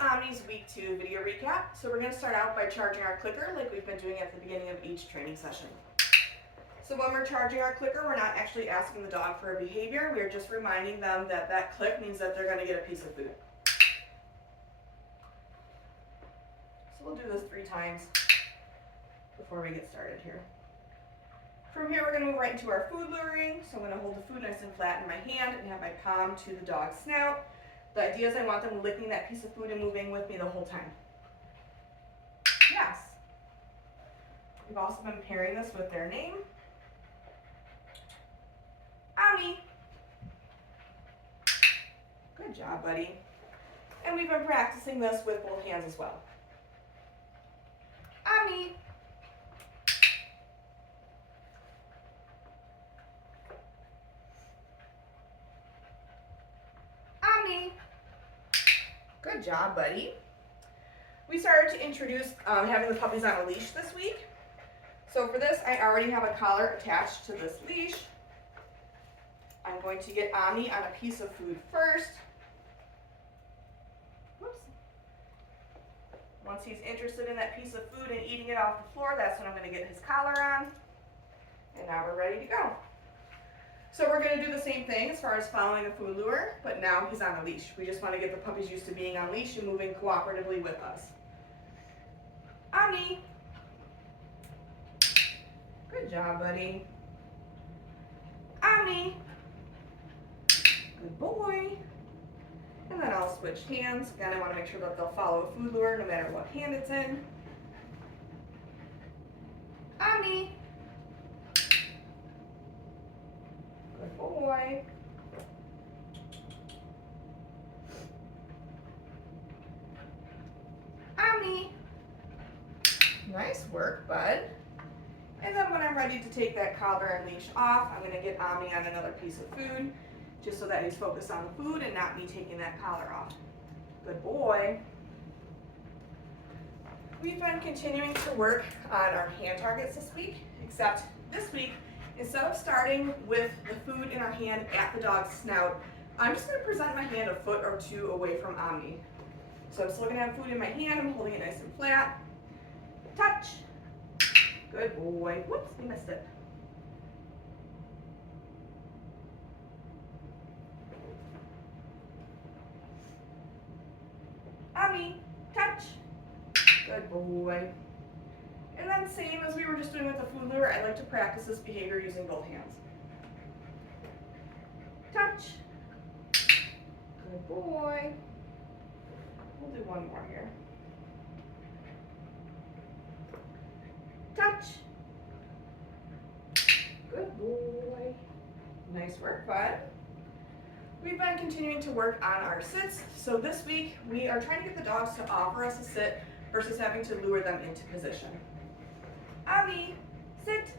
Omni's week 2 video recap. So we're going to start out by charging our clicker like we've been doing at the beginning of each training session. So when we're charging our clicker, we're not actually asking the dog for a behavior. We're just reminding them that that click means that they're going to get a piece of food. So we'll do this 3 times before we get started here. From here, we're going to move right into our food luring. So I'm going to hold the food nice and flat in my hand and have my palm to the dog's snout. The idea is I want them licking that piece of food and moving with me the whole time. Yes. We've also been pairing this with their name. Omni. Good job, buddy. And we've been practicing this with both hands as well. Omni. Omni. Good job, buddy. We started to introduce having the puppies on a leash this week. So for this, I already have a collar attached to this leash. I'm going to get Omni on a piece of food first. Whoops. Once he's interested in that piece of food and eating it off the floor, that's when I'm going to get his collar on. And now we're ready to go. So we're going to do the same thing as far as following a food lure, but now he's on a leash. We just want to get the puppies used to being on leash and moving cooperatively with us. Omni. Good job, buddy. Omni. Good boy. And then I'll switch hands. Again, I want to make sure that they'll follow a food lure no matter what hand it's in. Omni. Good boy. Omni. Nice work, bud. And then when I'm ready to take that collar and leash off, I'm going to get Omni on another piece of food, just so that he's focused on the food and not me taking that collar off. Good boy. We've been continuing to work on our hand targets this week, except this week, instead of starting with the food in our hand at the dog's snout, I'm just going to present my hand a foot or 2 away from Omni. So I'm still going to have food in my hand. I'm holding it nice and flat. Touch. Good boy. Whoops, we missed it. Omni, touch. Good boy. And then same as we were just doing with the food lure, I like to practice this behavior using both hands. Touch. Good boy. We'll do one more here. Touch. Good boy. Nice work, bud. We've been continuing to work on our sits. So this week, we are trying to get the dogs to offer us a sit versus having to lure them into position. Omni, sit.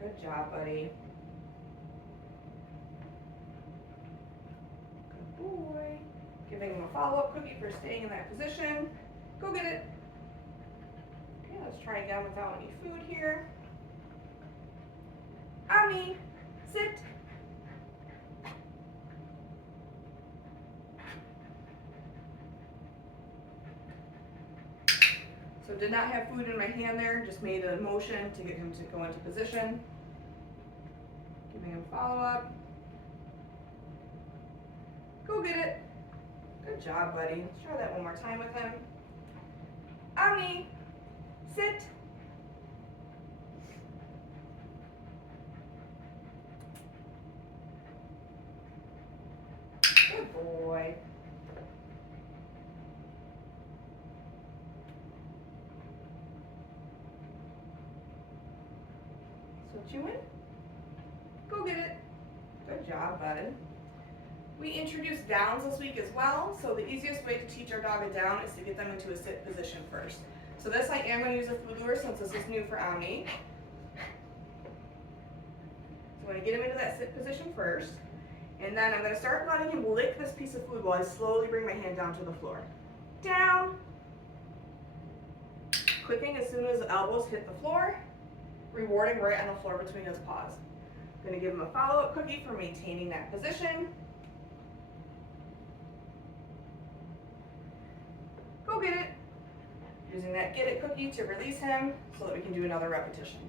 Good job, buddy. Good boy. Giving him a follow-up cookie for staying in that position. Go get it. Okay, let's try again without any food here. Omni, sit. So did not have food in my hand there, just made a motion to get him to go into position. Giving him follow-up. Go get it. Good job, buddy. Let's try that one more time with him. Omni, sit. Good boy. Switch you in. Go get it. Good job, bud. We introduced downs this week as well, so the easiest way to teach our dog a down is to get them into a sit position first. So this I am going to use a food lure since this is new for Omni. So I'm going to get him into that sit position first, and then I'm going to start letting him lick this piece of food while I slowly bring my hand down to the floor. Down. Clicking as soon as the elbows hit the floor, rewarding right on the floor between his paws. I'm going to give him a follow-up cookie for maintaining that position. Go get it. Using that get it cookie to release him so that we can do another repetition.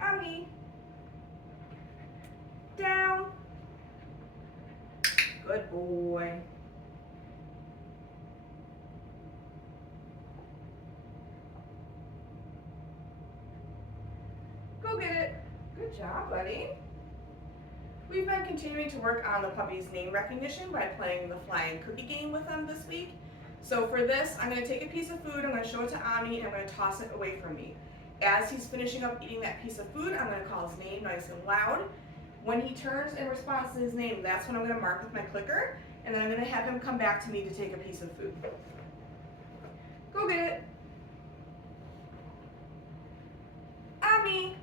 Omni. Down. Good boy. Go get it. Good job, buddy. We've been continuing to work on the puppy's name recognition by playing the flying cookie game with them this week. So for this, I'm going to take a piece of food, I'm going to show it to Omni, and I'm going to toss it away from me. As he's finishing up eating that piece of food, I'm going to call his name nice and loud. When he turns and responds to his name, that's when I'm going to mark with my clicker, and then I'm going to have him come back to me to take a piece of food. Go get it. Omni.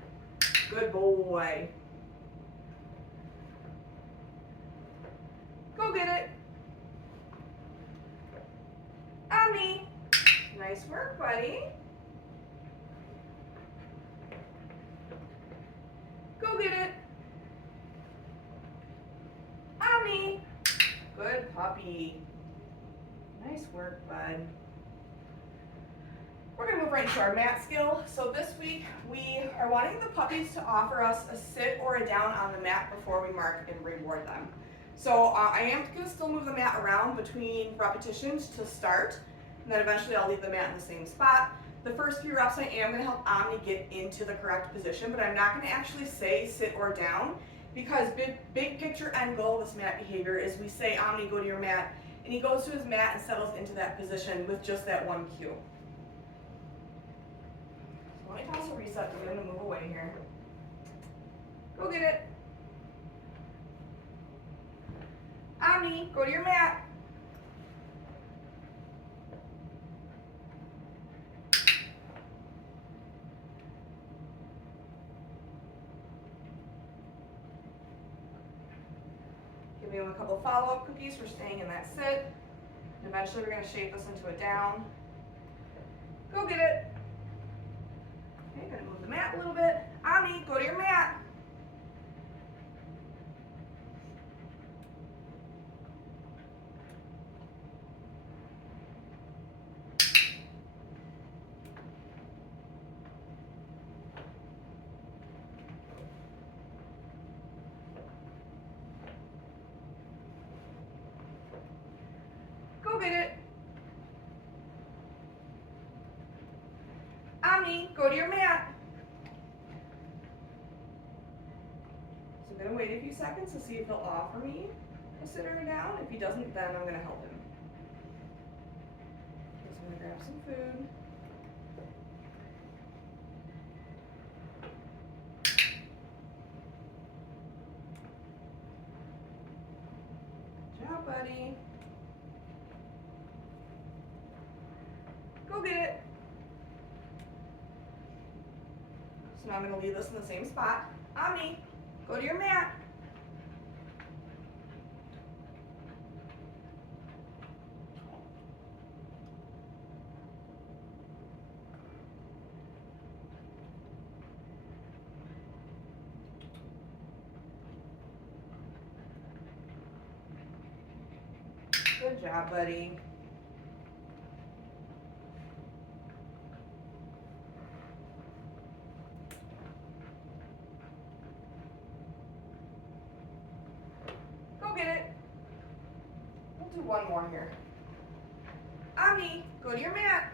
Good boy. Go get it. Omni. Nice work, buddy. Go get it. Omni. Good puppy. Nice work, bud. We're going to move right into our mat skill. So this week we are wanting the puppies to offer us a sit or a down on the mat before we mark and reward them. So I am going to still move the mat around between repetitions to start, and then eventually I'll leave the mat in the same spot. The first few reps I am going to help Omni get into the correct position, but I'm not going to actually say sit or down, because big picture end goal of this mat behavior is we say, Omni, go to your mat, and he goes to his mat and settles into that position with just that one cue. So let me toss a reset to get him to move away here. Go get it. Omni, go to your mat. Giving him a couple follow-up cookies for staying in that sit. And eventually we're going to shape this into a down. Go get it. Okay, going to move the mat a little bit. Omni, go to your mat. Go get it. Omni, go to your mat. So I'm going to wait a few seconds to see if he'll offer me a sit or a down. If he doesn't, then I'm going to help him. So I'm going to grab some food. Good job, buddy. Go get it. So now I'm going to leave this in the same spot. Omni, go to your mat. Good job, buddy. Get it. We'll do one more here. Omni, go to your mat.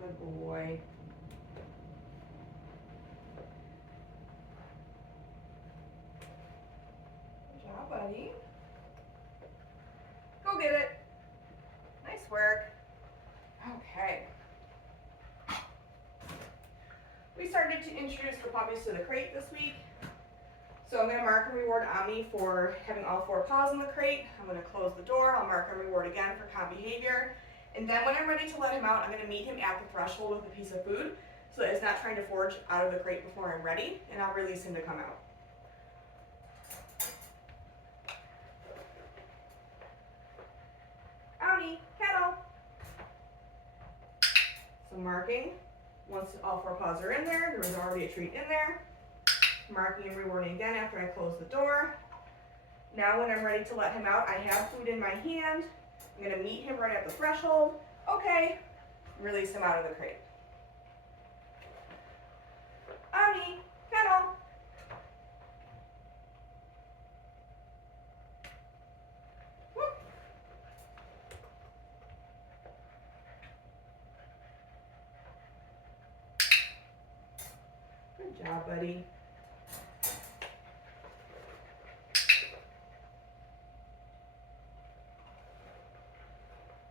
Good boy. Good job, buddy. Go get it. Nice work. Okay. We started to introduce the puppies to the crate this week. So I'm going to mark and reward Omni for having all 4 paws in the crate. I'm going to close the door. I'll mark and reward again for calm behavior. And then when I'm ready to let him out, I'm going to meet him at the threshold with a piece of food so that he's not trying to forage out of the crate before I'm ready, and I'll release him to come out. marking. Once all 4 paws are in there, there was already a treat in there. Marking and rewarding again after I close the door. Now when I'm ready to let him out, I have food in my hand. I'm gonna meet him right at the threshold. Okay, release him out of the crate. Omni, kennel. Whoop. Good job, buddy.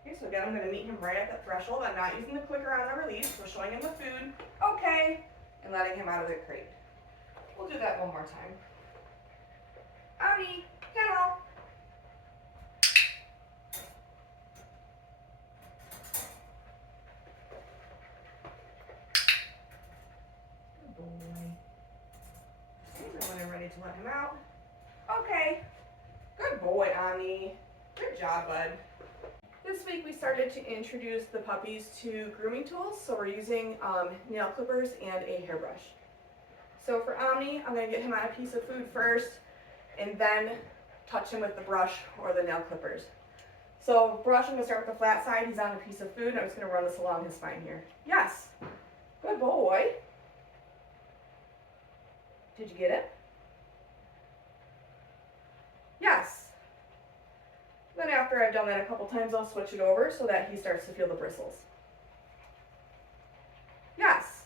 Okay, so again, I'm going to meet him right at the threshold. I'm not using the clicker on the release. We're showing him the food. Okay, and letting him out of the crate. We'll do that one more time. Omni, kennel. Good boy. Okay, so when I'm ready to let him out. Okay, good boy, Omni. Good job, bud. This week we started to introduce the puppies to grooming tools, so we're using nail clippers and a hairbrush. So for Omni, I'm going to get him on a piece of food first and then touch him with the brush or the nail clippers. So brush, I'm going to start with the flat side. He's on a piece of food, and I'm just going to run this along his spine here. Yes, good boy. Did you get it? Yes. Then after I've done that a couple times, I'll switch it over so that he starts to feel the bristles. Yes.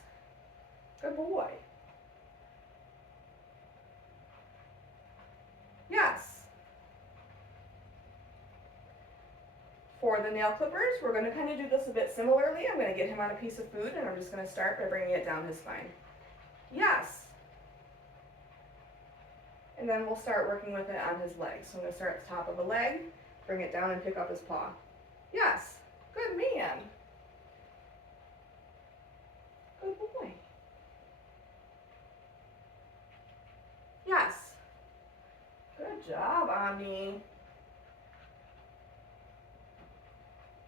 Good boy. Yes. For the nail clippers, we're going to kind of do this a bit similarly. I'm going to get him on a piece of food, and I'm just going to start by bringing it down his spine. Yes. And then we'll start working with it on his legs. So I'm going to start at the top of the leg, bring it down and pick up his paw. Yes, good man. Good boy. Yes. Good job, Omni.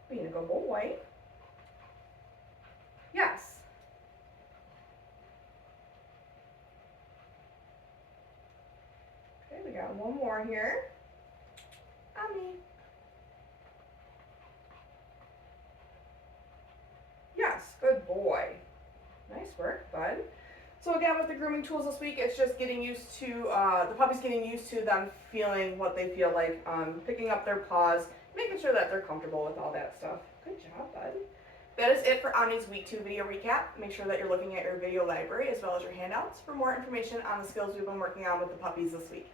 Being a good boy. Yes. Okay, we got one more here. Omni. Yes, good boy. Nice work, bud. So again, with the grooming tools this week, it's just getting used to, the puppy's getting used to them feeling what they feel like, picking up their paws, making sure that they're comfortable with all that stuff. Good job, bud. That is it for Omni's Week 2 video recap. Make sure that you're looking at your video library as well as your handouts for more information on the skills we've been working on with the puppies this week.